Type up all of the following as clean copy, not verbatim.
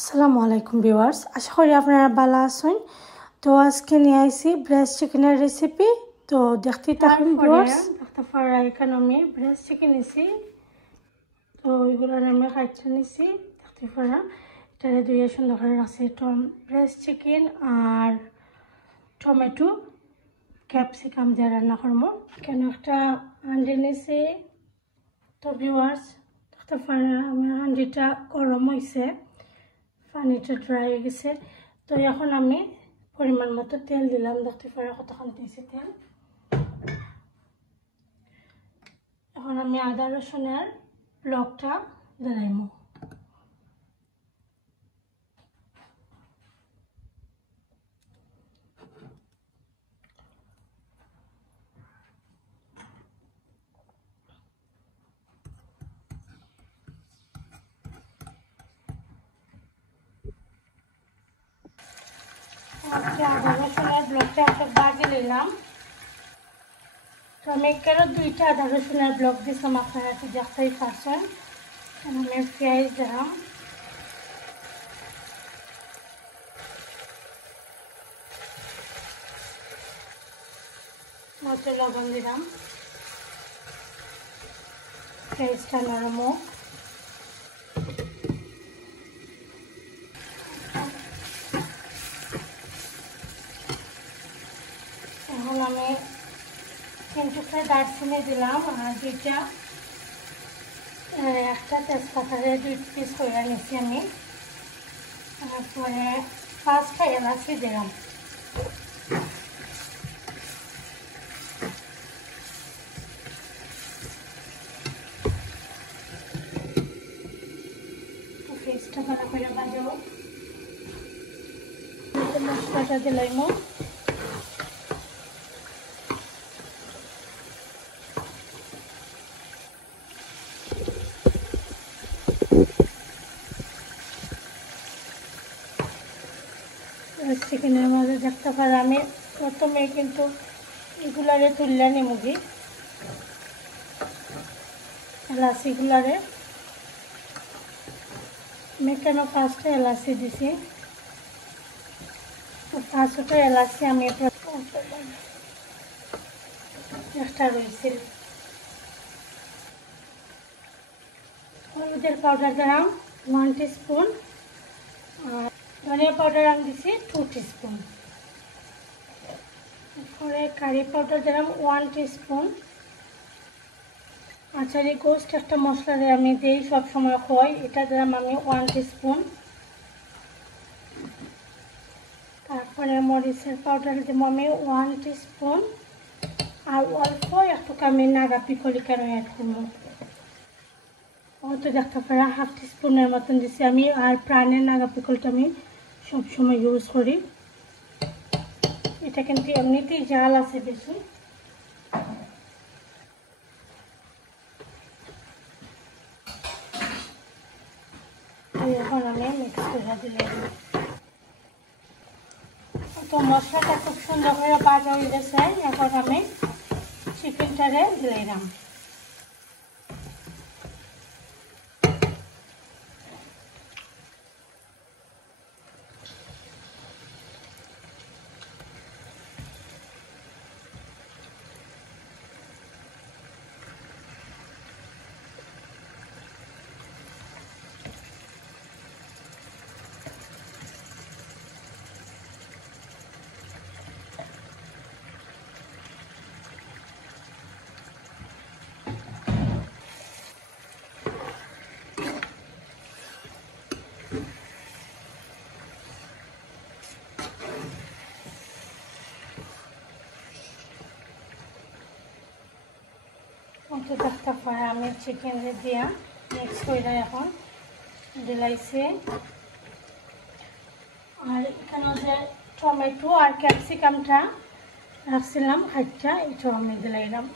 আসসালামু আলাইকুম ভিউয়ার্স, আশা করি আপনারা ভালো আছেন। তো আজকে নিয়ে আইছি ব্রেস্ট চিকেনের রেসিপি। তো দেখতে থাকুন ভিউয়ার্স। এখানে আমি ব্রেস্ট চিকেন নিছি, তো এগুলো আমি কাটতে নিছি। দেখতে পারা এটারে দুইয়া সুন্দর করে রাখছি। ব্রেস্ট চিকেন আর টমেটো ক্যাপসিকাম দিয়ে রান্না করবো। কেন একটা হাঁড়ি নিছি। তো ভিউয়ার্স দেখতে পারা আমার হাঁড়িটা গরম হয়েছে, পানিটা ড্রাই হয়ে গেছে। তো এখন আমি পরিমাণ মতো তেল দিলাম। দেখতে পারা কতক্ষণ দিয়েছি তেল। এখন আমি আদা রসুনের ব্লকটা দিলাম। আদা রসুনের ব্লকটা একটা বাজে নিলাম। তো আমি কেন দুইটা আদা রসুনের ব্লক দিয়েছিলাম, আপনারা একটু দেখতেই পারছেন। আমি পেঁয়াজ দিলাম, মতো লবণ দিলাম, পেঁয়াজটা নরম হোক। এখন আমি 3 টুকরা দারচিনি দিলাম আর একটা তেজপাতারে 2 পিস করে নিয়েছি আমি। তারপরে 5টা এলাচি দিলাম। পেস্টটা ভালো করে ভাজবো। মশলাটা দিলাম। চিকেনের মাঝে দেখতে পারে আমি প্রথমে কিন্তু এগুলারে তুললে নিমুগি, এলাচিগুলারে আমি কেন 5টা এলাচি দিছি। 5টা এলাচি আমি একটা রয়েছিল। হলুদের পাউডার দিলাম 1 টিস্পুন আর ধনিয়া পাউডার আমি দিছি 2 টিস্পুন। তারপরে কারি পাউডার দিলাম 1 টিস্পুন। আচারি গোস্ট একটা মশলা আমি দিই সবসময় হয়, এটা দিলাম আমি 1 টিস্পুন। তারপরে মরিচের পাউডার দেবো আমি 1 টিস্পুন আর অল্প একটু আমি নাগা পিকলিকার অ্যাড করবো। তো দেখতে পারা 1/2 টিস্পুনের মতন দিচ্ছি আমি। আর প্রাণের নাগা পিকলটা আমি সবসময় ইউজ করি। এটা কিন্তু এমনিতেই জাল আছে বেশি। এখন আমি মিক্স করে দিলাম। তো মশলাটা খুব সুন্দর করে ভাজা হয়ে গেছে। এখন আমি চিকেনটারে দিলাম। তো দেখতে পারে আমি চিকেন দিয়া মিক্স করে এখন দিলাইছি। আর এখানে যে টমেটো আর ক্যাপসিকামটা রাখছিলাম খাইটা, এটাও আমি দিলাইলাম।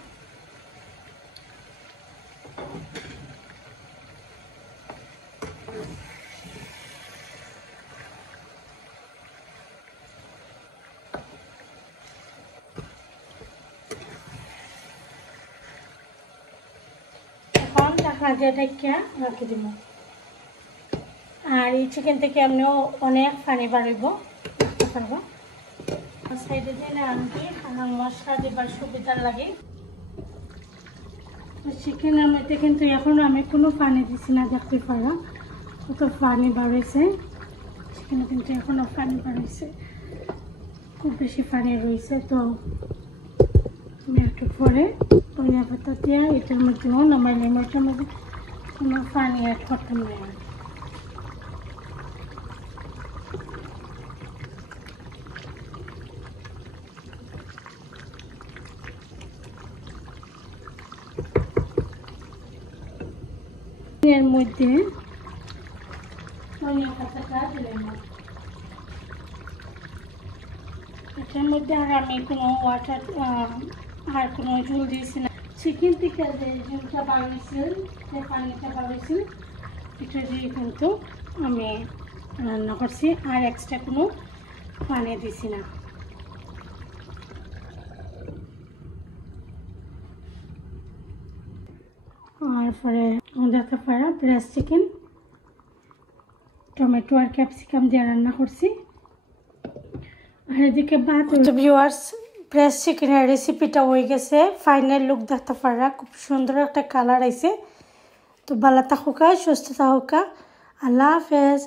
এখন ঢাকনা দিয়ে ঢেকে রাখি দিব। আর এই চিকেন থেকে এমনিও অনেক পানি বাড়িব দেখতে পারবো সাইডে দিয়ে আনবি আর মশলা দেবার সুবিধার লাগে চিকেনের মধ্যে কিন্তু এখন আমি কোনো পানি দিছি না দেখতে পারো কত পানি বাড়িয়েছে চিকেনে কিন্তু এখনো পানি বাড়িয়েছে খুব বেশি পানি রয়েছে তো আমি একটু পরে ধনিয়া পাতা দিয়ে এটার মধ্যেও নামাইলাম এটার মধ্যে কোনো পানি অ্যাড করতাম না এর মধ্যে ধনিয়া পাতাটা দিলাম এটার মধ্যে আর আমি কোনো ওয়াটার আর কোনো ঝোল দিয়েছি না চিকেন থেকে যে ঝোলটা বাড়িয়েছিল যে পানিটা বাড়িয়েছিল এটা দিয়ে কিন্তু আমি রান্না করছি আর এক্সট্রা কোনো পানি দিছি না তারপরে দেখতে পারা ব্রেস্ট চিকেন টমেটো আর ক্যাপসিকাম দিয়ে রান্না করছি আর এদিকে ভাত ভিউয়ার্স ব্রেস্ট চিকেনের রেসিপিটা হয়ে গেছে ফাইনাল লুক দেখতে পারা খুব সুন্দর একটা কালার আইছে তো ভালো থাকুকা সুস্থ থাকুকা আল্লাহ হাফেজ।